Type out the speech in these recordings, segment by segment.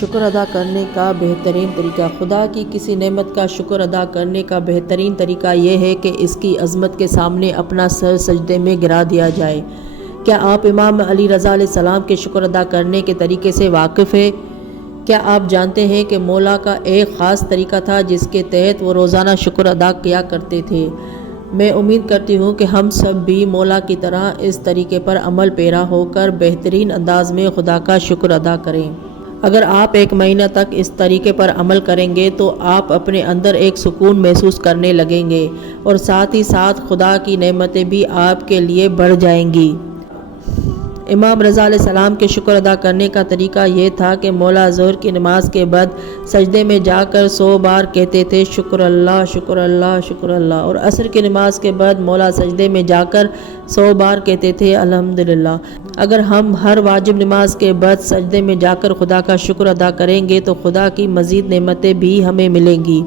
شکر ادا کرنے کا بہترین طریقہ۔ خدا کی کسی نعمت کا شکر ادا کرنے کا بہترین طریقہ یہ ہے کہ اس کی عظمت کے سامنے اپنا سر سجدے میں گرا دیا جائے۔ کیا آپ امام علی رضا علیہ السلام کے شکر ادا کرنے کے طریقے سے واقف ہیں؟ کیا آپ جانتے ہیں کہ مولا کا ایک خاص طریقہ تھا جس کے تحت وہ روزانہ شکر ادا کیا کرتے تھے؟ میں امید کرتی ہوں کہ ہم سب بھی مولا کی طرح اس طریقے پر عمل پیرا ہو کر بہترین انداز میں خدا کا شکر ادا کریں۔ اگر آپ 1 مہینہ تک اس طریقے پر عمل کریں گے تو آپ اپنے اندر ایک سکون محسوس کرنے لگیں گے اور ساتھ ہی ساتھ خدا کی نعمتیں بھی آپ کے لیے بڑھ جائیں گی۔ امام رضا علیہ السلام کے شکر ادا کرنے کا طریقہ یہ تھا کہ مولا ظہر کی نماز کے بعد سجدے میں جا کر 100 بار کہتے تھے شکر اللہ شکر اللہ شکر اللہ، اور عصر کی نماز کے بعد مولا سجدے میں جا کر 100 بار کہتے تھے الحمدللہ۔ اگر ہم ہر واجب نماز کے بعد سجدے میں جا کر خدا کا شکر ادا کریں گے تو خدا کی مزید نعمتیں بھی ہمیں ملیں گی۔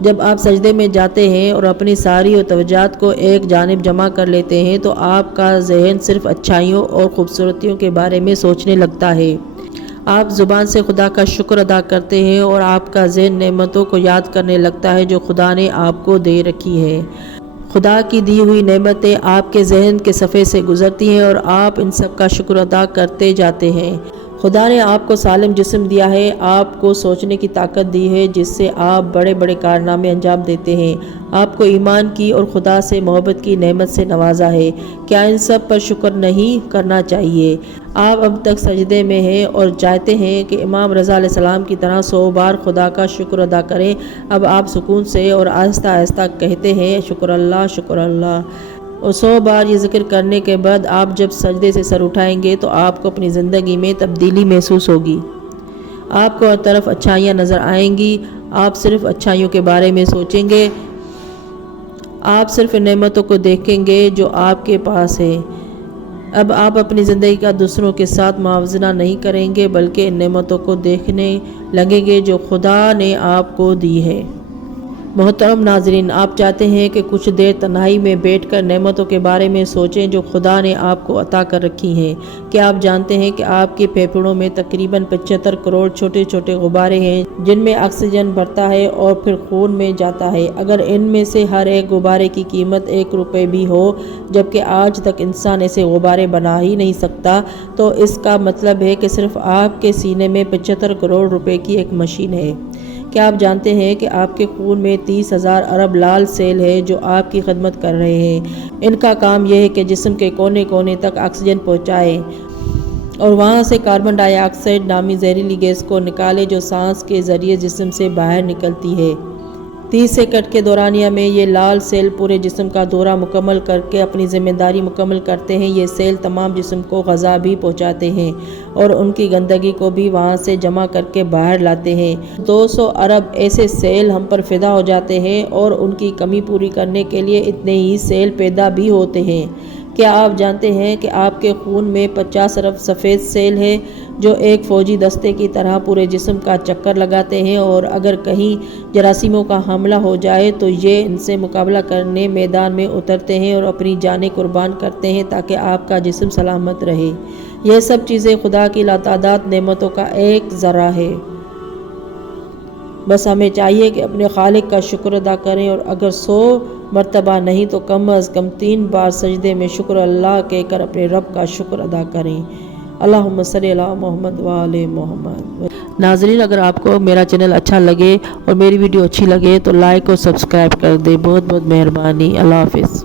جب آپ سجدے میں جاتے ہیں اور اپنی ساری توجہات کو ایک جانب جمع کر لیتے ہیں تو آپ کا ذہن صرف اچھائیوں اور خوبصورتیوں کے بارے میں سوچنے لگتا ہے۔ آپ زبان سے خدا کا شکر ادا کرتے ہیں اور آپ کا ذہن نعمتوں کو یاد کرنے لگتا ہے جو خدا نے آپ کو دے رکھی ہے۔ خدا کی دی ہوئی نعمتیں آپ کے ذہن کے صفحے سے گزرتی ہیں اور آپ ان سب کا شکر ادا کرتے جاتے ہیں۔ خدا نے آپ کو سالم جسم دیا ہے، آپ کو سوچنے کی طاقت دی ہے جس سے آپ بڑے بڑے کارنامے انجام دیتے ہیں۔ آپ کو ایمان کی اور خدا سے محبت کی نعمت سے نوازا ہے۔ کیا ان سب پر شکر نہیں کرنا چاہیے؟ آپ اب تک سجدے میں ہیں اور چاہتے ہیں کہ امام رضا علیہ السلام کی طرح 100 بار خدا کا شکر ادا کریں۔ اب آپ سکون سے اور آہستہ آہستہ کہتے ہیں شکر اللہ شکر اللہ، اور 100 بار یہ ذکر کرنے کے بعد آپ جب سجدے سے سر اٹھائیں گے تو آپ کو اپنی زندگی میں تبدیلی محسوس ہوگی۔ آپ کو ہر طرف اچھائیاں نظر آئیں گی۔ آپ صرف اچھائیوں کے بارے میں سوچیں گے۔ آپ صرف نعمتوں کو دیکھیں گے جو آپ کے پاس ہے۔ اب آپ اپنی زندگی کا دوسروں کے ساتھ موازنہ نہیں کریں گے بلکہ ان نعمتوں کو دیکھنے لگیں گے جو خدا نے آپ کو دی ہے۔ محترم ناظرین، آپ چاہتے ہیں کہ کچھ دیر تنہائی میں بیٹھ کر نعمتوں کے بارے میں سوچیں جو خدا نے آپ کو عطا کر رکھی ہیں۔ کیا آپ جانتے ہیں کہ آپ کے پھیپھڑوں میں تقریباً 75 کروڑ چھوٹے چھوٹے غبارے ہیں جن میں آکسیجن بھرتا ہے اور پھر خون میں جاتا ہے؟ اگر ان میں سے ہر ایک غبارے کی قیمت 1 روپے بھی ہو، جبکہ آج تک انسان ایسے غبارے بنا ہی نہیں سکتا، تو اس کا مطلب ہے کہ صرف آپ کے سینے میں 75 کروڑ روپے کی ایک مشین ہے۔ کیا آپ جانتے ہیں کہ آپ کے خون میں 30,000 ارب لال سیل ہے جو آپ کی خدمت کر رہے ہیں؟ ان کا کام یہ ہے کہ جسم کے کونے کونے تک آکسیجن پہنچائے اور وہاں سے کاربن ڈائی آکسائیڈ نامی زہریلی گیس کو نکالے جو سانس کے ذریعے جسم سے باہر نکلتی ہے۔ 30 سیکنڈ کے دورانیہ میں یہ لال سیل پورے جسم کا دورہ مکمل کر کے اپنی ذمہ داری مکمل کرتے ہیں۔ یہ سیل تمام جسم کو غذا بھی پہنچاتے ہیں اور ان کی گندگی کو بھی وہاں سے جمع کر کے باہر لاتے ہیں۔ 200 ارب ایسے سیل ہم پر فدا ہو جاتے ہیں اور ان کی کمی پوری کرنے کے لیے اتنے ہی سیل پیدا بھی ہوتے ہیں۔ کیا آپ جانتے ہیں کہ آپ کے خون میں 50 ارب سفید سیل ہیں جو ایک فوجی دستے کی طرح پورے جسم کا چکر لگاتے ہیں، اور اگر کہیں جراثیموں کا حملہ ہو جائے تو یہ ان سے مقابلہ کرنے میدان میں اترتے ہیں اور اپنی جانیں قربان کرتے ہیں تاکہ آپ کا جسم سلامت رہے۔ یہ سب چیزیں خدا کی لاتعداد نعمتوں کا ایک ذرہ ہے۔ بس ہمیں چاہیے کہ اپنے خالق کا شکر ادا کریں، اور اگر 100 مرتبہ نہیں تو کم از کم 3 بار سجدے میں شکر اللہ کہہ کر اپنے رب کا شکر ادا کریں۔ اللہم صلی علی محمد و آل محمد۔ ناظرین، اگر آپ کو میرا چینل اچھا لگے اور میری ویڈیو اچھی لگے تو لائک اور سبسکرائب کر دیں۔ بہت بہت مہربانی۔ اللہ حافظ۔